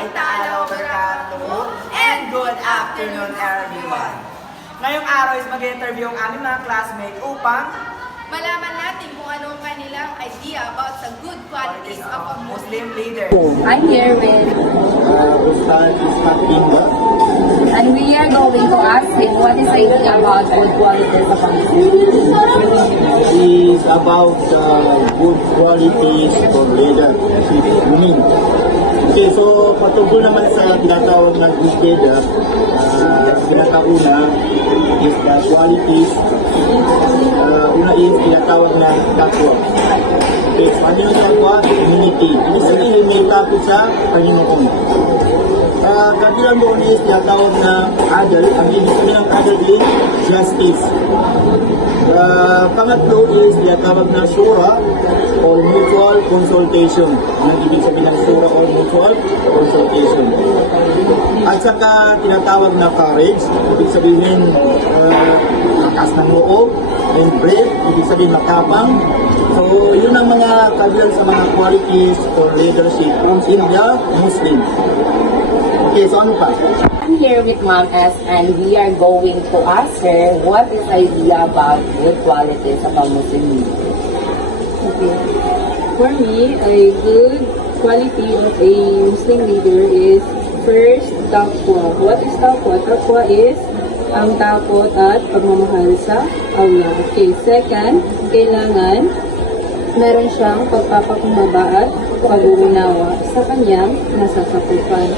warahmatullahi ta'ala wabarakatuh and good afternoon everyone. Ngayong araw is mag-interview ang aming mga classmates upang malaman natin kung ano ang kanilang idea about the good qualities of a Muslim leader. I'm here with Ustad Pinga. and we are going to ask him what is idea about good qualities of a Muslim. Is about good qualities of leader. Meaning. Okay, so patungkol naman sa tinatawag ng good leader, pinakauna is the qualities. Una is tinatawag na takwa. Okay, so ano yung takwa? Humility. Ibig sabihin may takot sa Panginoon. Kabilang doon is tinatawag na adl. Ang ibig sabihin ng adl is justice. Pangatlo is tinatawag na shura or mutual consultation. Yung ibig sabihin ng shura or mutual consultation. At saka tinatawag na courage. Ibig sabihin lakas ng loob. And brave. Ibig sabihin matapang. So yun ang mga kabilang sa mga qualities for leadership in the Muslim. Okay, so ano pa? I'm here with Ma'am S and we are going to ask her what is idea about good qualities of a Muslim leader. Okay. For me, a good quality of a Muslim leader is first, taqwa. What is taqwa? Taqwa is ang takot at pagmamahal sa Allah. Okay. Second, kailangan meron siyang pagpapakumbaba at pag-uunawa sa kanyang nasasakupan.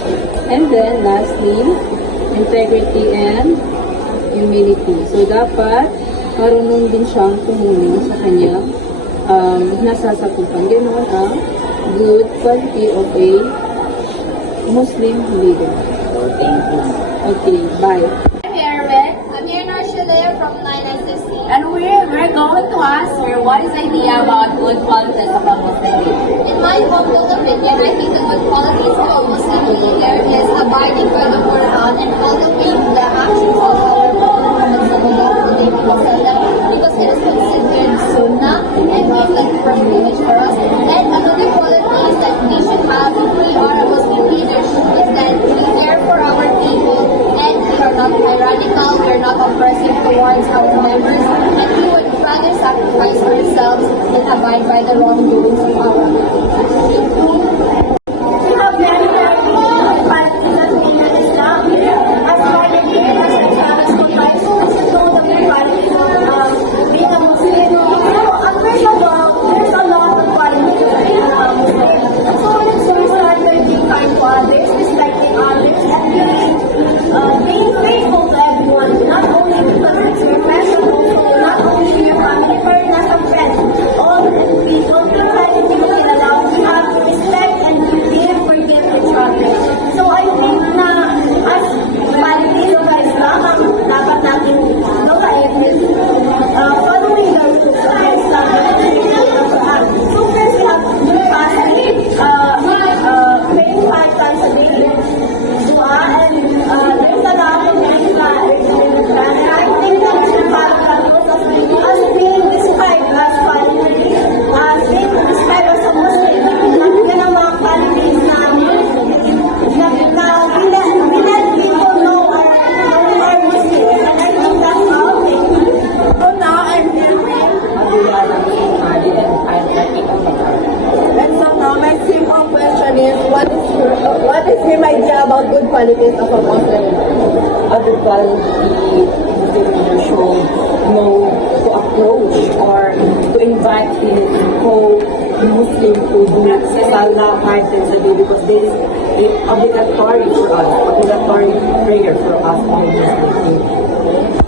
And then, lastly, integrity and humility. So, dapat marunong din siyang tumulong sa kanyang nasasakupan. Ganoon ang good quality of a Muslim leader. Thank you. Okay, bye. I'm here with Amir Narshilea from 9SSC. and we're going to ask her what is idea about good qualities of a Muslim leader. In my humble opinion, I think the good qualities of a Muslim leader is abiding by the Quran and following the actions of our Prophet Muhammad sallallahu alaihi wasallam, because it is considered sunnah and not like privilege for us. And another quality is that we should have if we are a Muslim leader is that we care for our people and we are not tyrannical, we are not oppressive towards our members, and we would rather sacrifice ourselves than abide by the wrongdoings of our people. We have many qualities as leaders in Islam. As far as the leaders and scholars comprise, we should know the good qualities of being a Muslim. So, first of all, there's a lot of qualities of being a Muslim. So, we start by being kind to others, respecting others, and being faithful to everyone, not only to the your friends, but also not only to your family, but not some friends. All the people, provided you will allow, we have to respect and forgive each other. So I think na as qualities of Islam, ang dapat natin gawain is following the rules of Islam and the Quran. So first we have to fasting, praying 5 times a day, dua, and there's a lot of things that are in the Quran. And I think that we should follow that because as being described as qualities, being described as a Muslim, yan ang mga qualities na we let people know we are Muslims, and I think that's all. So now I'm here with, and so now my simple question is, what is your idea about good qualities of a Muslim? A good quality Muslim leader should know to approach or to invite his co-Muslim to do Salah 5 times a day, because this is obligatory for us, obligatory prayer for us all Muslims.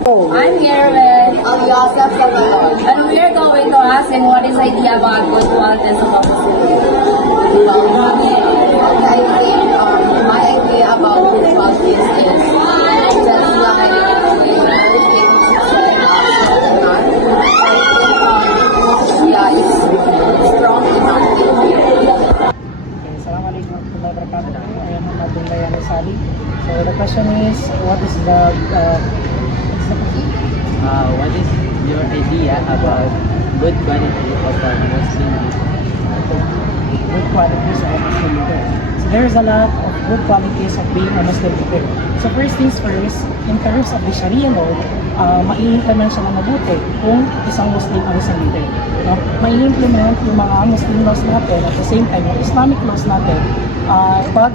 I'm here with Al-Yasaf from Allah. and we are going to ask him what is idea about good qualities of a Muslim leader. I think my idea about good qualities is just like everything it's strong enough. Assalamualaikum warahmatullahi wabarakatuh. I am Muhammad Dayan Sali. So the question is, what is your idea about good quality of a Muslim leader? good qualities of a Muslim leader? So there's a lot of good qualities of being a Muslim leader. So first things first, in terms of the Sharia law, mai-implement siya na mabuti kung isang Muslim ang isang leader. No? Mai-implement yung mga Muslim laws natin at the same time yung Islamic laws natin pag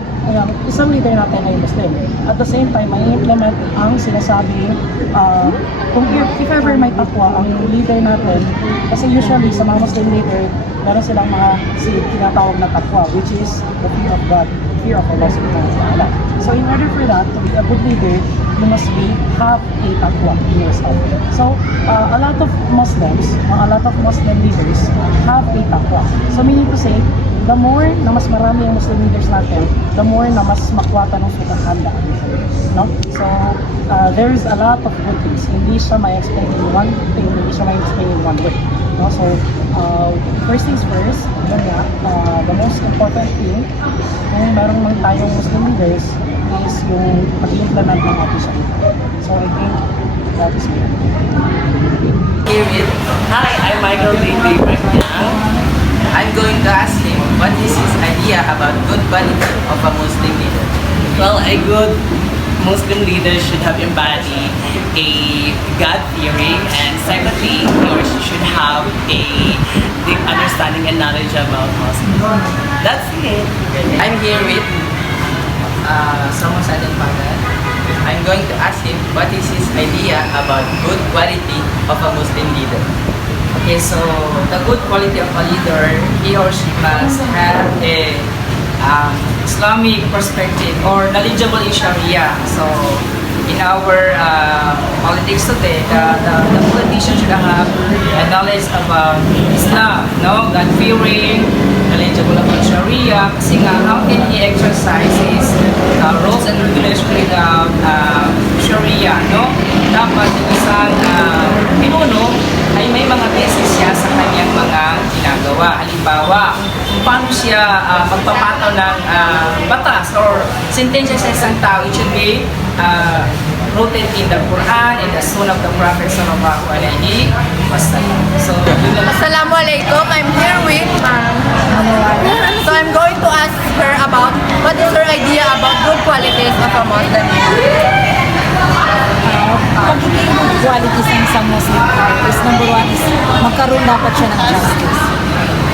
isang leader natin ay Muslim. At the same time, mai-implement ang sinasabing kung if ever may takwa ang leader natin, kasi usually sa mga Muslim leader, meron silang mga tinatawag na takwa, which is the fear of God, fear of Allah subhanahu wa ta'ala. So in order for that, to be a good leader, you must have a takwa in yourself. So a lot of Muslims, a lot of Muslim leaders have a takwa. So meaning to say, the more na mas marami ang Muslim leaders natin, the more na mas makwata ng sukang handa. No? So, there is a lot of good things. Hindi siya ma-explain in one thing, hindi siya ma-explain in one way. No? So, first things first, yun nga, the most important thing, kung meron man tayong Muslim leaders, is yung pag-implement ng ating sarili. So, I think that is it. Hi, I'm Michael David Bagnan. I'm going to ask him what is his idea about good quality of a Muslim leader. Well, a good Muslim leader should have embodied a God-fearing, and secondly, or she should have a deep understanding and knowledge about Muslims. That's it. I'm here with Samuel Sadan Pagan. I'm going to ask him what is his idea about good quality of a Muslim leader. Okay, so the good quality of a leader, he or she must have a Islamic perspective or knowledgeable in Sharia. So in our politics today, the politician should have a knowledge about Islam, no? God-fearing, knowledgeable about Sharia. Kasi nga, how can he exercise his rules and regulations without Sharia, no? Dapat yung isang pinuno ay may mga basis siya sa kanyang mga ginagawa. Halimbawa, kung paano siya magpapataw ng batas or sentensya sa isang tao, it should be rooted in the Quran and the Sunnah of the Prophet sallallahu alaihi wasallam. So, Assalamualaikum. I'm here with So I'm going to ask her about what is her idea about good qualities of a Muslim leader. Pagiging good qualities ng isang Muslim is number one is magkaroon dapat siya ng justice.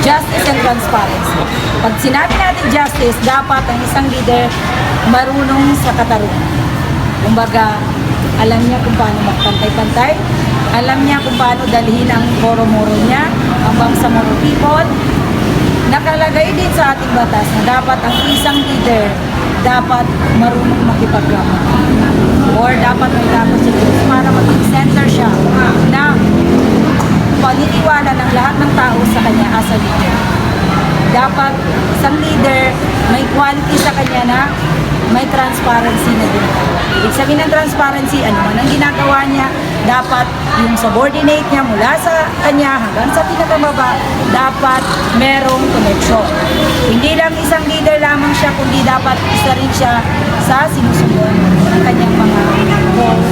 Justice and transparency. Pag sinabi natin justice, dapat ang isang leader marunong sa katarungan. Kumbaga, alam niya kung paano magpantay-pantay, alam niya kung paano dalhin ang moro-moro niya hanggang sa moro people. Nakalagay din sa ating batas na dapat ang isang leader dapat marunong makipaglaban. Or dapat may dapat siya para maging center siya na paniniwala ng lahat ng tao sa kanya as a leader. Dapat isang leader may quality sa kanya na may transparency na ginagawa. Ibig sabihin ng transparency, ano man ang ginagawa niya, dapat yung subordinate niya mula sa kanya hanggang sa pinakababa, dapat merong connection. Hindi lang isang leader lamang siya, kundi dapat isa rin siya sa sinusunod ng kanyang mga goals